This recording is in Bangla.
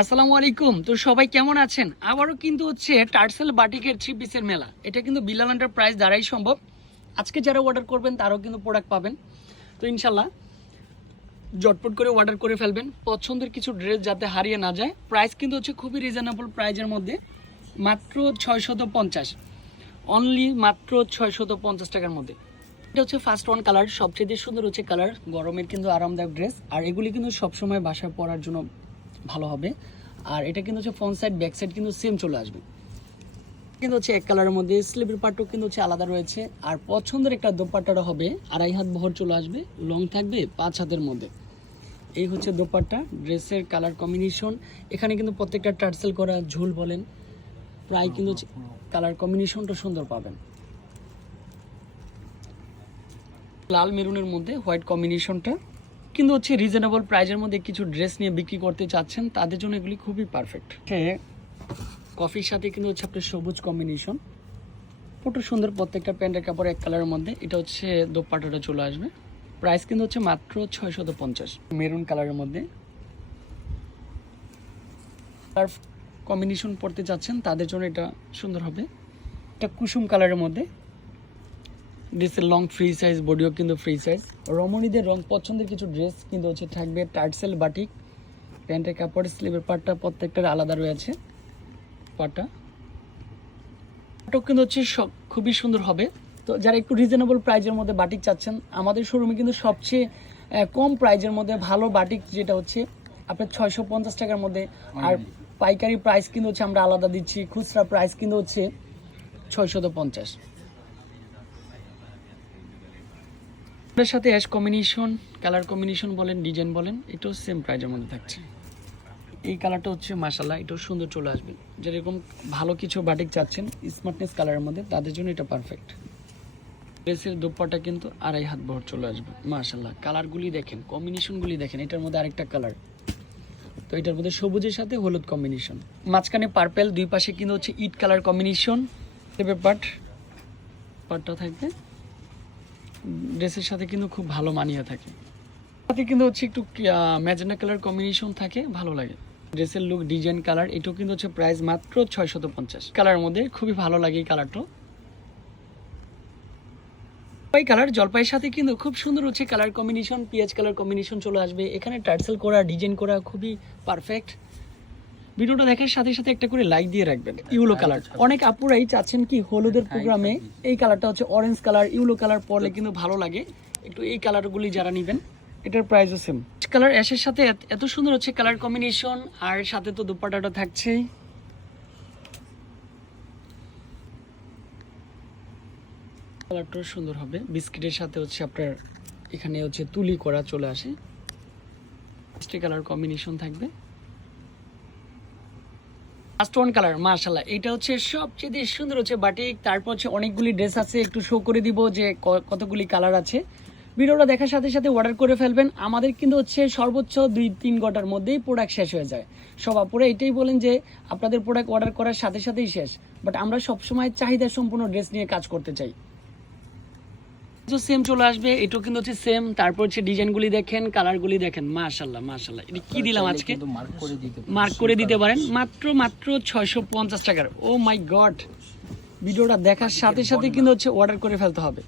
আসসালামু আলাইকুম। তো সবাই কেমন আছেন? আবারও কিন্তু হচ্ছে টার্সেল বাটিকের থ্রি পিসের মেলা। এটা কিন্তু বিলাল প্রাইস দ্বারাই সম্ভব। আজকে যারা অর্ডার করবেন, তারাও কিন্তু প্রোডাক্ট পাবেন। তো ইনশাল্লাহ জটপট করে অর্ডার করে ফেলবেন। পছন্দের কিছু ড্রেস যাতে হারিয়ে না যায়। প্রাইস কিন্তু হচ্ছে খুবই রিজনেবল প্রাইজের মধ্যে। মাত্র ছয়শত পঞ্চাশ। অনলি মাত্র ছয়শত পঞ্চাশ টাকার মধ্যে। এটা হচ্ছে ফার্স্ট ওয়ান কালার সবচেয়ে সুন্দর হচ্ছে কালার গরমের কিন্তু আরামদায়ক ড্রেস আর এগুলি কিন্তু সবসময় বাসায় পরার জন্য ভালো হবে। আর এটা কিন্তু হচ্ছে ফ্রন্ট সাইড ব্যাক সাইড কিন্তু সেম চলে আসবে। কিন্তু হচ্ছে এক কালারের মধ্যে স্লিপের পার্টও কিন্তু হচ্ছে আলাদা রয়েছে। আর পছন্দের একটা দোপাট্টাটা হবে, আড়াই হাত বহর চলে আসবে লং থাকবে পাঁচ হাতের মধ্যে। এই হচ্ছে দোপাট্টা, ড্রেসের কালার কম্বিনেশন এখানে কিন্তু প্রত্যেকটা টার্সেল করা ঝুল বলেন, প্রায় কিন্তু কালার কম্বিনেশনটা সুন্দর পাবেন। লাল মেরুনের মধ্যে হোয়াইট কম্বিনেশনটা কিন্তু হচ্ছে রিজনেবল প্রাইজের মধ্যে কিছু ড্রেস নিয়ে বিক্রি করতে চাচ্ছেন তাদের জন্য এগুলি খুবই পারফেক্ট হ্যাঁ। কফির সাথে কিন্তু হচ্ছে আপনার সবুজ কম্বিনেশন কত সুন্দর প্রত্যেকটা প্যান্টের কাপড় এক কালারের মধ্যে এটা হচ্ছে দোপাটাটা চলে আসবে। প্রাইস কিন্তু হচ্ছে মাত্র ছয়শত পঞ্চাশ। মেরুন কালারের মধ্যে। আর কম্বিনেশন পড়তে চাচ্ছেন তাদের জন্য এটা সুন্দর হবে। এটা কুসুম কালারের মধ্যে। ড্রেসের লং ফ্রি সাইজ বডিও কিন্তু ফ্রি সাইজ রমণীদের রং পছন্দের কিছু ড্রেস কিন্তু হচ্ছে থাকবে টার্সেল বাটিক প্যান্টের কাপড় স্লিভের পাটটা প্রত্যেকটার আলাদা রয়েছে। পাটটা। পাটও কিন্তু হচ্ছে সব খুবই সুন্দর হবে। তো যারা একটু রিজনেবল প্রাইজের মধ্যে বাটিক চাচ্ছেন আমাদের শোরুমে কিন্তু সবচেয়ে কম প্রাইজের মধ্যে ভালো বাটিক যেটা হচ্ছে আপনার ছয়শো পঞ্চাশ টাকার মধ্যে। আর পাইকারি প্রাইস কিন্তু হচ্ছে আমরা আলাদা দিচ্ছি খুচরা প্রাইস কিন্তু হচ্ছে ছয়শত পঞ্চাশ। এটার সাথে অ্যাশ কম্বিনেশন কালার কম্বিনেশন বলেন ডিজাইন বলেন, এটাও সেম প্রাইজের মধ্যে থাকছে। এই কালারটা হচ্ছে মাসাল্লাহ এটাও সুন্দর চলে আসবে। যেরকম ভালো কিছু বাটিক চাচ্ছেন স্মার্টনেস কালারের মধ্যে, তাদের জন্য এটা পারফেক্ট ড্রেসের দোপাটা কিন্তু আড়াই হাত বহর চলে আসবে মাশাল্লাহ কালারগুলি দেখেন কম্বিনেশনগুলি দেখেন, এটার মধ্যে আরেকটা কালার তো এটার মধ্যে সবুজের সাথে হলুদ কম্বিনেশন মাঝখানে পার্পেল দুই পাশে কিন্তু হচ্ছে ইট কালার কম্বিনেশন পাট পাটটা থাকবে। ড্রেসের সাথে কিন্তু খুব ভালো মানিয়ে থাকে। সাথে কিন্তু হচ্ছে একটু ম্যাজেন্ডা কালার কম্বিনেশন থাকে, ভালো লাগে। ড্রেসের লুক ডিজাইন কালার এটাও কিন্তু হচ্ছে প্রাইস মাত্র ছয়শত পঞ্চাশ। কালারের মধ্যে খুবই ভালো লাগে এই কালারটা জলপাই কালার জলপাইয়ের সাথে কিন্তু খুব সুন্দর হচ্ছে colour combination PH colour combination চলে আসবে। এখানে টার্সেল করা ডিজাইন করা খুবই পারফেক্ট ভিডিওটা দেখার সাথে সাথে একটা করে লাইক দিয়ে রাখবেন ইউলো কালার অনেক আপুরাই চাচ্ছেন কি হলুদের প্রোগ্রামে এই কালারটা হচ্ছে অরেঞ্জ কালার ইউলো কালার পরলে কিন্তু ভালো লাগে। একটু এই কালারগুলি যারা নেবেন এটার প্রাইসও সেম কালার অ্যাশের সাথে এত- সুন্দর হচ্ছে কালার কম্বিনেশন আর সাথে তো দুপাটাটা থাকছেই। কালারটাও সুন্দর হবে। বিস্কিটের সাথে হচ্ছে আপনার এখানে হচ্ছে তুলি করা চলে আসে। কালার কম্বিনেশন থাকবে। লাস্ট ওয়ান কালার মার্শাল্লাহ এটা হচ্ছে সবচেয়ে সুন্দর হচ্ছে বাটিক, তারপর হচ্ছে অনেকগুলি ড্রেস আছে, একটু শো করে দিব যে কতগুলি কালার আছে। ভিডিওটা দেখার সাথে সাথে অর্ডার করে ফেলবেন। আমাদের কিন্তু হচ্ছে সর্বোচ্চ দুই, তিন ঘণ্টার মধ্যেই প্রোডাক্ট শেষ হয়ে যায়। সব আপুরা এটাই বলেন যে, আপনাদের প্রোডাক্ট অর্ডার করার সাথে সাথেই শেষ। বাট আমরা সবসময় চাহিদা সম্পূর্ণ ড্রেস নিয়ে কাজ করতে চাই। তো সেম চলে আসবে এটাও কিন্তু হচ্ছে সেম তারপর হচ্ছে ডিজাইনগুলি দেখেন কালারগুলি দেখেন। মাশাল্লাহ মাশাল্লাহ। এটা কি দিলাম আজকে? মার্ক করে দিতে পারেন মাত্র মাত্র ছয়শো পঞ্চাশ টাকার। ও মাই গড ভিডিওটা দেখার সাথে সাথে কিন্তু হচ্ছে অর্ডার করে ফেলতে হবে।